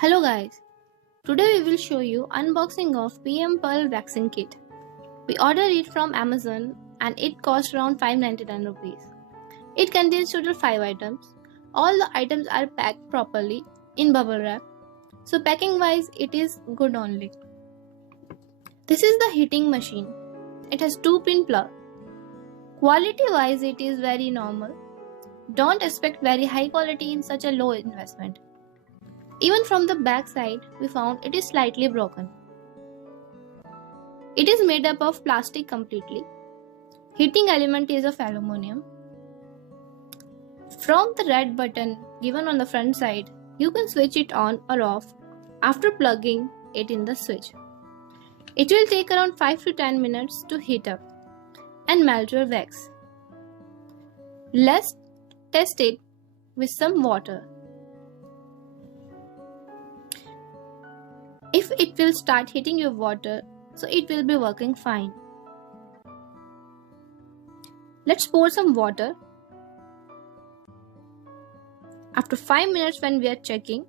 Hello guys, today we will show you unboxing of PMPearl Waxing Kit. We ordered it from Amazon and it cost around 599 rupees. It contains total 5 items. All the items are packed properly in bubble wrap. So packing wise it is good only. This is the heating machine. It has 2-pin plug. Quality wise it is very normal. Don't expect very high quality in such a low investment. Even from the back side, we found it is slightly broken. It is made up of plastic completely. Heating element is of aluminum. From the red button given on the front side, you can switch it on or off after plugging it in the switch. It will take around 5 to 10 minutes to heat up and melt your wax. Let's test it with some water. If it will start heating your water, so it will be working fine. Let's pour some water. After 5 minutes when we are checking,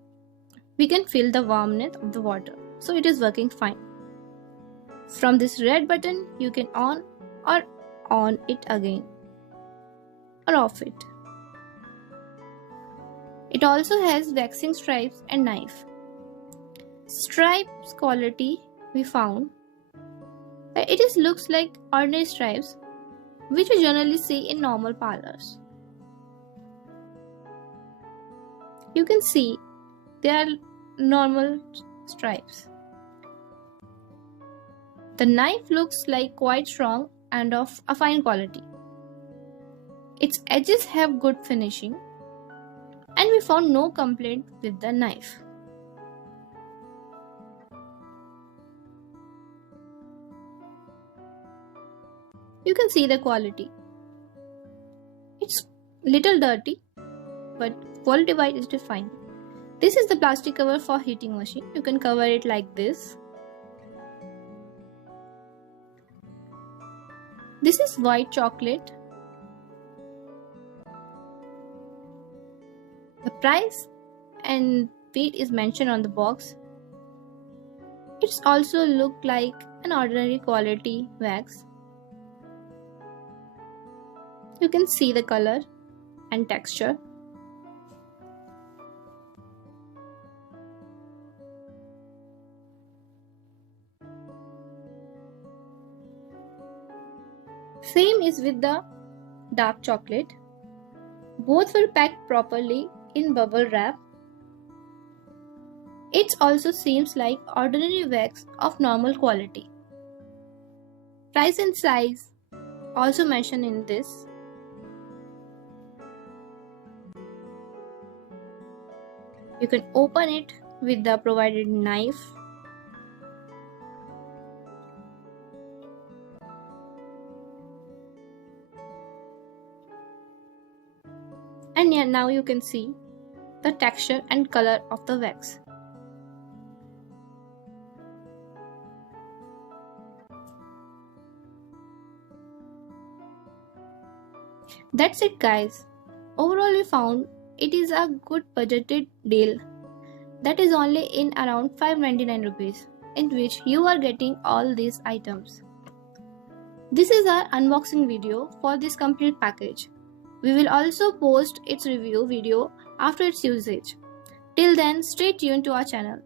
we can feel the warmth of the water. So it is working fine. From this red button, you can on or on it again or off it. It also has waxing stripes and knife. Stripes quality we found that it looks like ordinary stripes which we generally see in normal parlors. You can see they are normal stripes. The knife looks like quite strong and of a fine quality. Its edges have good finishing and we found no complaint with the knife. You can see the quality. It's little dirty, but quality wise it is fine. This is the plastic cover for heating machine. You can cover it like this. This is white chocolate. The price and weight is mentioned on the box. It's also look like an ordinary quality wax. You can see the color and texture. Same is with the dark chocolate. Both were packed properly in bubble wrap. It also seems like ordinary wax of normal quality. Price and size also mentioned in this. You can open it with the provided knife. And yeah, now you can see the texture and color of the wax. That's it guys. Overall we found it is a good budgeted deal that is only in around 599 rupees, in which you are getting all these items. This is our unboxing video for this complete package. We will also post its review video after its usage. Till then, stay tuned to our channel.